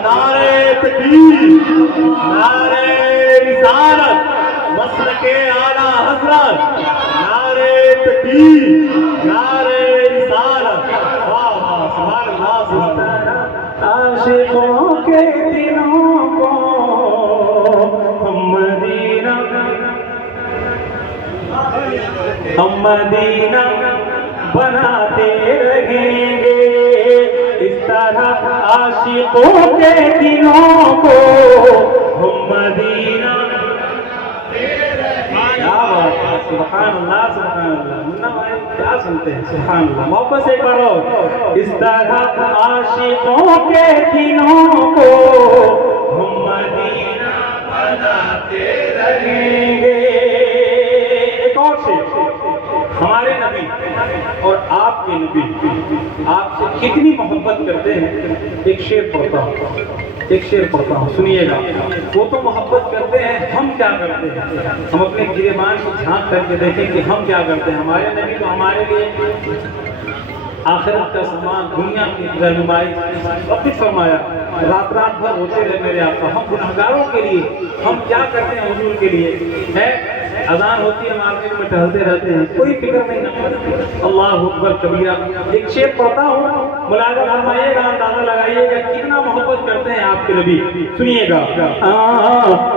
नारे तकबीर, नारे रिसालत, मसलके आला हज़रत, नारे तकबीर, नारे रिसालत। वाह वाह, सुभान अल्लाह, सुभान अल्लाह। आशिकों के दिलों को हम मदीना बनाते रहेंगे। इस तरह आशिकों के दिलों को हम मदीना। क्या बात है, सुभान अल्लाह, सुभान अल्लाह। मुन्ना भाई क्या सुनते हैं, सुभान अल्लाह। मोहब्बत से एक बार और। इस तरह आशिकों के दिलों को हम मदीना बनाते रहेंगे। एक और शेर, हमारे नबी और आपके नबी आपसे कितनी मोहब्बत करते हैं। एक शेर पढ़ता हूँ, एक शेर पढ़ता हूँ, सुनिएगा। वो तो मोहब्बत करते हैं, हम क्या करते हैं। हम अपने गिरेबान को झांक करके देखें कि हम क्या करते हैं। हमारे नबी तो हमारे लिए आखिरत का सामान, दुनिया की रहनुमाई सब फरमाया। रात रात भर होते रहे मेरे आका। हम गुनहगारों के लिए हम क्या करते हैं, हुजूर के लिए है। अजान होती है, मार्केट में टहलते रहते हैं, कोई फिक्र नहीं ना। अल्लाह अकबर कबीरा। एक शेर पढ़ता हूँ, मुलाजा फरमाइएगा, अंदाजा लगाइएगा कितना मोहब्बत करते हैं आपके नबी। सुनिएगा।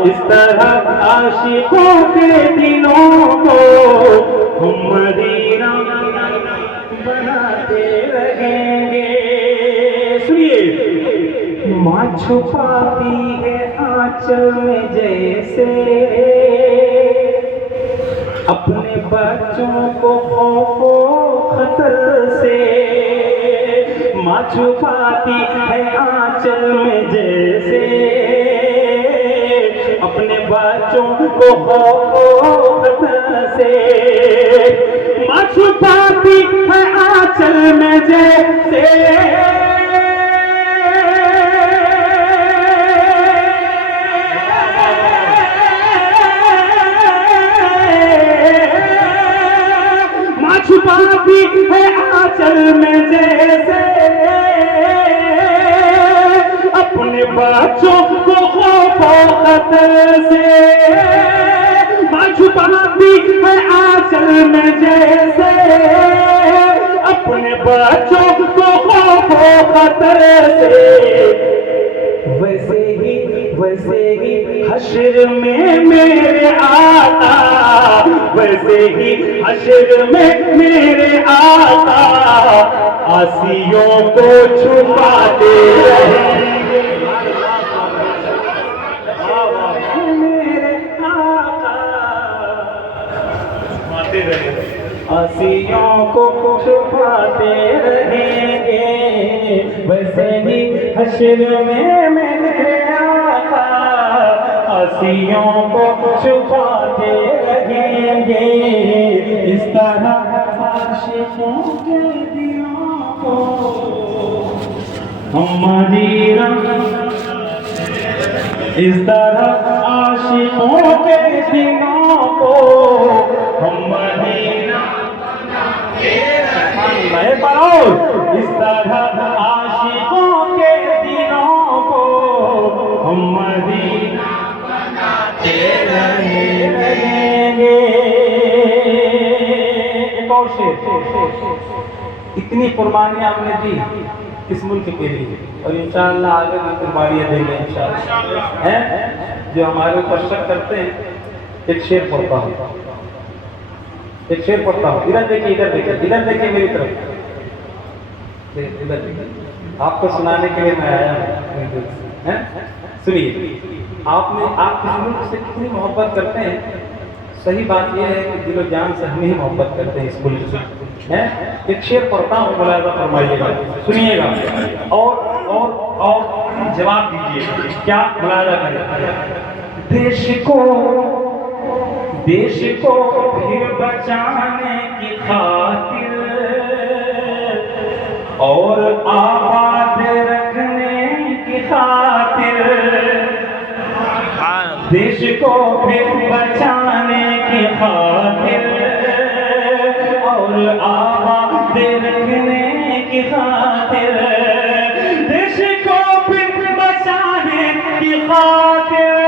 इस तरह आशिकों के दिलों को हम मदीना बनाते रहेंगे। सुनिए। माँ छुपाती है आंचल में जैसे अपने बच्चों को खौफो खतर से। माँ छुपाती है आंचल में जैसे अपने बच्चों को खौफो खतर से। माँ छुपाती है आंचल में जैसे छुपाती है आंचल में जैसे अपने बच्चों को खौफो खतर से। माँ छुपाती है आंचल में जैसे अपने बच्चों को खौफो खतर से। वैसे ही हश्र में मेरे आका, वैसे ही हश्र में मेरे आका आसियों को छुपाते रहेंगे। मेरे आका आसियों को छुपाते रहेंगे। वैसे ही हश्र में मेरे आका आसियों को छुपाते रहेंगे। इस तरह आशिकों के दिलों को हम मदीना। इस तरह आशिकों के दिलों को हम मदीना। इस तरह आशिकों के दिलों को हम मदीना बनाते रहेंगे। एक और शेर। इतनी कुर्बानियां हमने दी इस मुल्क के लिए और इंशाअल्लाह आगे भी कुर्बानियां देंगे इंशाअल्लाह। हैं जो हमारे ऊपर शक करते हैं। एक शेर पढ़ता हूँ, एक शेर पढ़ता हूँ। इधर देखिए, इधर देखिए, इधर देखिए मेरी तरफ, इधर देखिए। आपको सुनाने के लिए मैं आया हूँ। सुनिए। आपने आप इस मुल्क से कितनी मोहब्बत करते हैं। सही बात यह है कि दिलो जान से हम ही मोहब्बत करते हैं इस मुल्क से। हैं एक शेर पढ़ता हूँ, मुलाजा फरमाइएगा, सुनिएगा और जवाब दीजिए। क्या मुलाजा करें। देश को फिर बचाने की खातिर और आबाद रखने की खातिर। देश को फिर बचाने की खातिर और आबाद रखने की खातिर। खातिर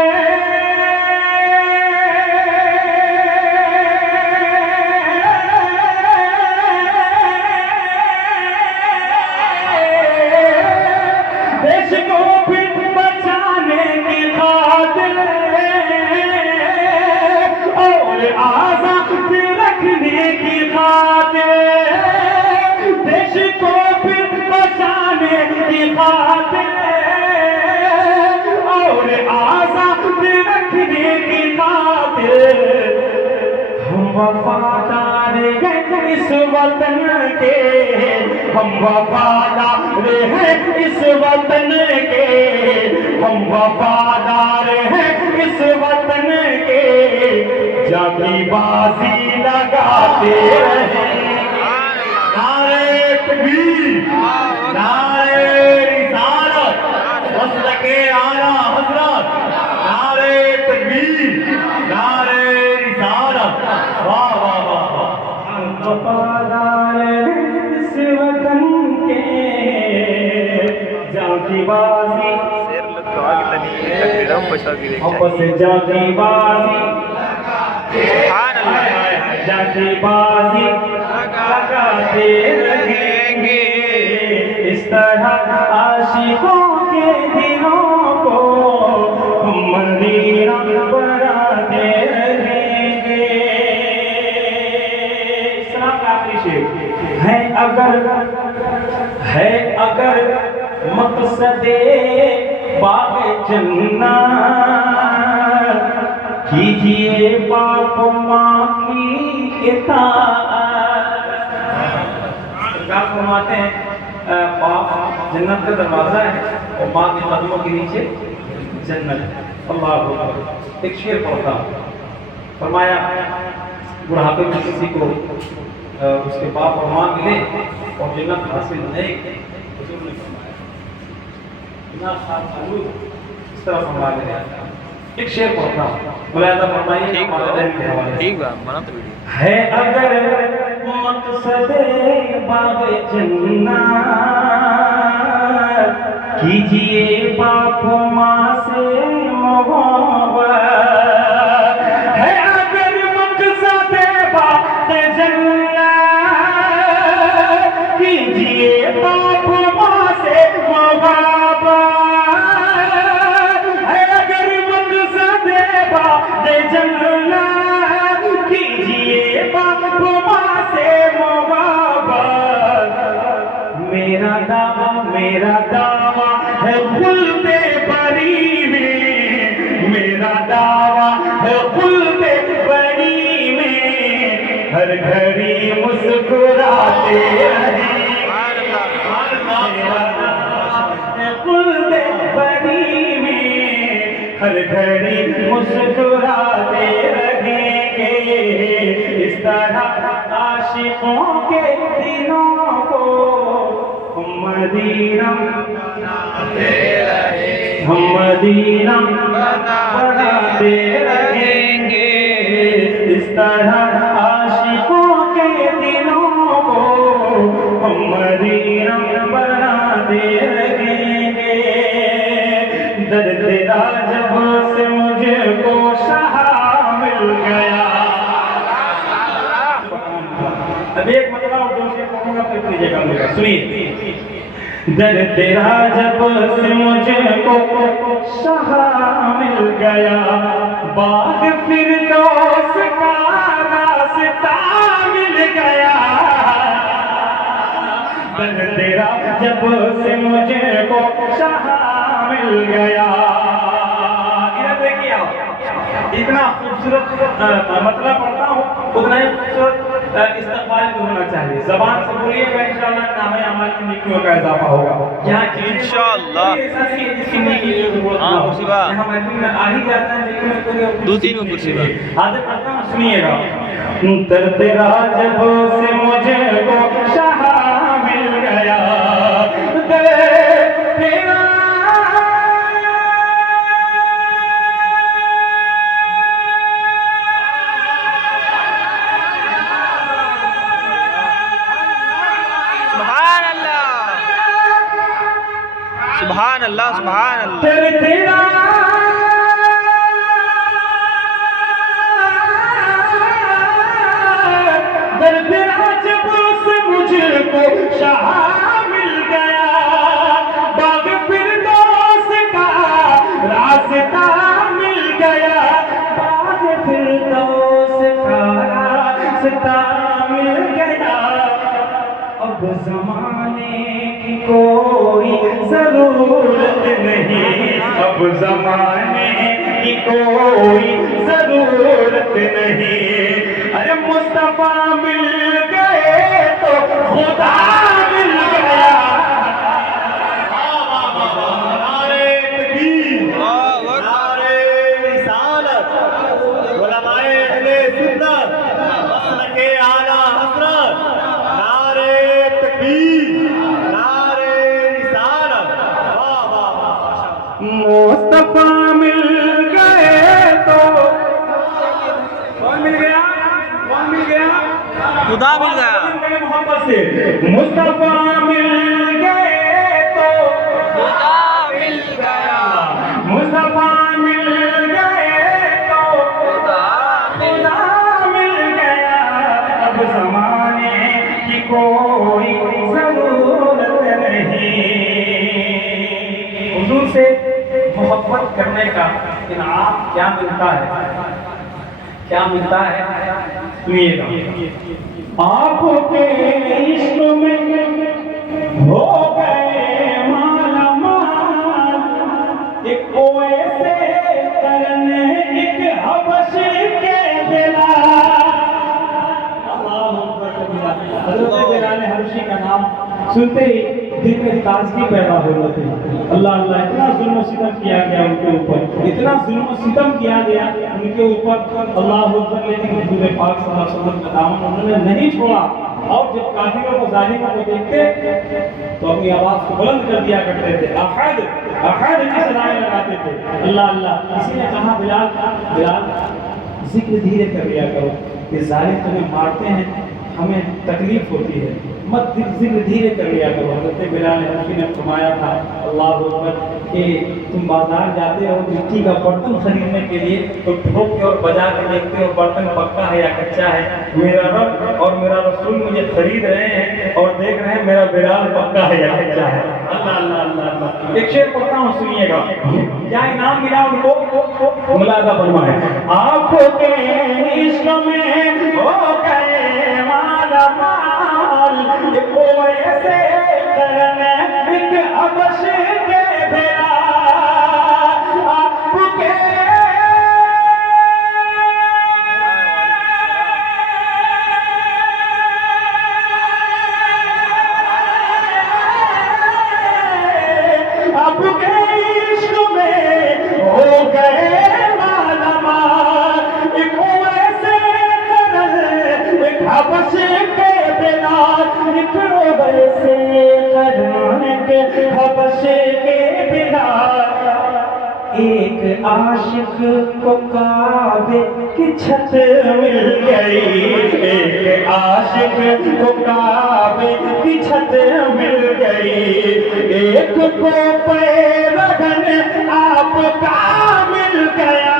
देश को फिर बचाने की खातिर और आजाद रखने की खातिर देश को फिर बचाने की खातिर और आजाद रखने की खातिर हम वफादार हैं इस वतन के, हम वफादार हैं इस वतन के, हम वफादार हैं इस वतन के, जागी बाजी लगाते रहेंगे। नारे तकबीर, नारे रिसालत, मसलके आला हज़रत, नारे तकबीर, नारे रिसालत। वाह वाह वाह वाह। वफादार इस वतन के, जागी बाजी आपस जागी बाजी जागी बाजी लगाते रहेंगे। इस तरह आशिकों के दिनों को हम मदीना बनाते रहेंगे। इस्लाम का आखिरी शेर है अगर मकसदे बाग जन्नत, कीजिए बाप माँ की इताअत। सरकार फरमाते हैं बाप जन्नत का दरवाजा है और माँ के कदमों के नीचे जन्नत। अल्लाह अकबर। एक शेर पढ़ता हूँ। फरमाया बुढ़ापे में किसी को उसके बाप और माँ मिले और जन्नत हासिल नहीं, हुजूर ने फरमाया इस तरह फरमा गया। एक शेर पढ़ता हूँ, मुलायदा फरमाइए। ठीक बा, मना तो वीडियो है अगर मकसदे बाग जन्नत, कीजिए बाप माँ से मोहब्बत। है अगर मकसदे बाग जन्नत, कीजिए बाप माँ से मोहब्बत। है अगर मकसदे बाग जन्नत, कीजिए बाप माँ से मोहब्बत। मेरा दावा है खुलते बरी में, मेरा दावा है खुलते बरी में, हर घड़ी मुस्कुराते रहें। मेरा दावा है खुलते बरी में, हर घड़ी मुस्कुराते रहेंगे। इस तरह आशिकों के दिनों को हम मदीना बनाते रहेंगे। इस तरह आशिकों के दिनों को हम मदीना बनाते रहेंगे। दर्द राजब से मुझको सहा मिल गया। अब एक मतलब और दूसरे पढ़ूंगा फिर लीजिएगा मेरा, सुनिए। दर्द राजब से मुझको सहा मिल गया, बाग फिरदौस का रास्ता मिल गया। दर्द राजब से मुझको सहा मिल गया। इधर देखिए आप, इतना खूबसूरत मतलब पढ़ता हूँ, उतना ही खूबसूरत इस्तक़बाल भी होना चाहिए। ज़बान से बोलिएगा, इंशाअल्लाह नामे अमाल की नेकियों का इजाफा होगा। क्या इंशाअल्लाह ऐसा नहीं है जिसकी नेकी की ज़रूरत ना हो। यहाँ महफिल में आ ही जाता है, लेकिन दो तीन में कुर्सी बात आगे पढ़ता हूँ, सुनिएगा। दर्द राजब से मुझको सहा मिल गया, तेरा सुभान अल्लाह सुभान अल्लाह। तेरा दर्द जब से मुझको शाह मिल गया, बाग फिरदौस का रास्ता मिल गया, बाग फिरदौस का रास्ता मिल गया। अब जमाने की कोई जरूरत नहीं, अब जमाने की कोई जरूरत नहीं। अरे मुस्तफा मिल गए तो खुदा मिल गया। नारे तकबीर, नारे रिसालत, उलमाए अहले सुन्नत, मसलके आला हज़रत, नारे तकबीर, नारे रिसालत। वाह वाह वाह, मुस्तफा मिल गए तो कौन मिल गया? कौन मिल गया? खुदा मिल गया। मोहब्बत से मुस्तफा मिल गए तो खुदा मिल गया। मुस्तफा मिल गए तो खुदा मिल गया। अब जमाने की कोई जरूरत नहीं। हुजूर से मोहब्बत करने का इनाम क्या मिलता है? क्या मिलता है? सुनिएगा। आपके इश्क में हो गए माला माल, एक कोए से करने एक हबश के दिला। हज़रत बिलाल हबशी का नाम सुनते ही दिल में ताजगी पैदा हो जाती है। अल्लाह अल्लाह, इतना जुल्म सितम किया गया उनके ऊपर, इतना जुल्म सितम किया गया उनके ऊपर। अल्लाह अकबर, लेकिन हुजूर पाक सल्लल्लाहु अलैहि वसल्लम का दामन उन्होंने नहीं छोड़ा। और जब काफिरों को जालिमों को देखते तो अपनी आवाज को बुलंद कर दिया करते थे, अहद अहद की सलाहें लगाते थे। अल्लाह अल्लाह, किसी ने कहा बिलाल बिलाल जिक्र धीरे कर लिया करो, ये जालिम तुम्हें मारते हैं, हमें तकलीफ होती है, मत जिक्र धीरे कर लिया करो। हज़रत बिलाल हबशी ने फरमाया था, अल्लाह अकबर, कि तुम बाजार जाते हो मिट्टी का बर्तन खरीदने के लिए, तो ठोक के और बजा के देखते हो बर्तन पक्का है या कच्चा है। मेरा रब और मेरा रसूल मुझे खरीद रहे हैं और देख रहे हैं मेरा बिलाल पक्का है या कच्चा है। अल्लाह अल्लाह अल्लाह अल्लाह। एक शेर पढ़ता हूँ, सुनिएगा। क्या इनाम मिला उनको? मुलाजा फरमाए। आपके इश्क में हो गए माला माल, कोई ऐसे करने एक हबश के दिला। आपके आपके इश्क में हो गए माला माल, कोई ऐसे करने एक हबश के दिला। वैसे करने के हबश के बिना एक आशिक को काबे की छत मिल गई, एक आशिक को काबे की छत मिल गई। एक को पैरगन आपका मिल गया,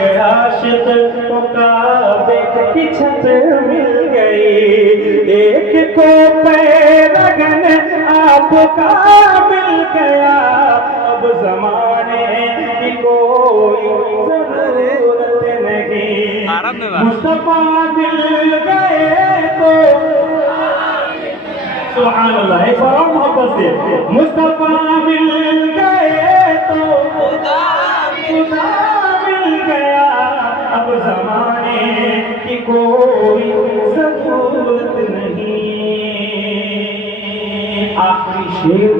एक आशिक को काबे की छत मिल गई। एक को पैरगन आपका मिल गया। अब जमाने की कोई जरूरत नहीं, मुस्तफा मिल गए तो सुभान अल्लाह। एक बार और मोहब्बत से, मुस्तफा मिल गए तो खुदा मिल गया। अब जमाने की कोई जरूरत नहीं। आखिरी शेर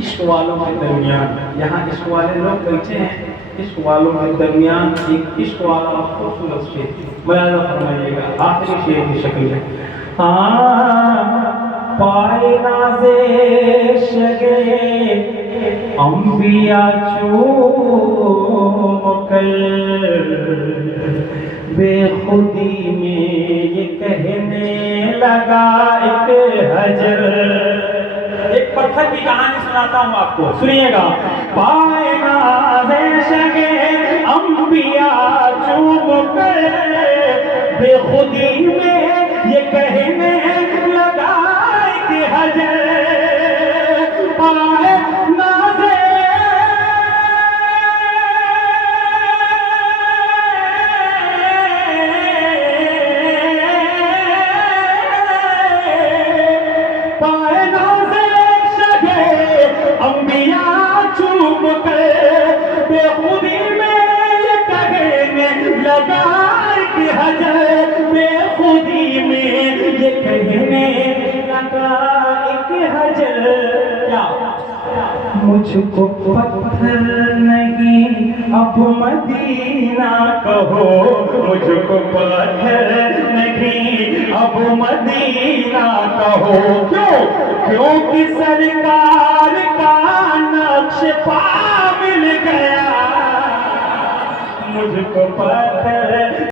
इश्क वालों के दरमियान, यहाँ इश्क वाले लोग बैठे हैं, इश्क वालों के दरमियान एक इश्क वाला खूबसूरत शेर मुलाज़ा फरमाइएगा। आखिरी शेर की शक्ल में, पाए नाज़े शगे अंबिया चूमकर, बेखुदी में ये कहने लगा एक हजर, पत्थर की कहानी सुनाता हूँ आपको, सुनिएगा। पाए नाज़े शगे अंबिया चूम कर बेखुदी में ये कहने लगा कि हजर पाए नाज़े पाए नाज़े शगे अंबिया चूम कर बेखुदी में ये कहने लगा कि हजर बेखुदी में ये कहने लगा कि हजर क्या मुझको पत्थर नहीं अब मदीना कहो, मुझको पत्थर नहीं अब मदीना कहो। क्यों? क्योंकि सरकार का नक्श पा मिल गया, मुझको पत्थर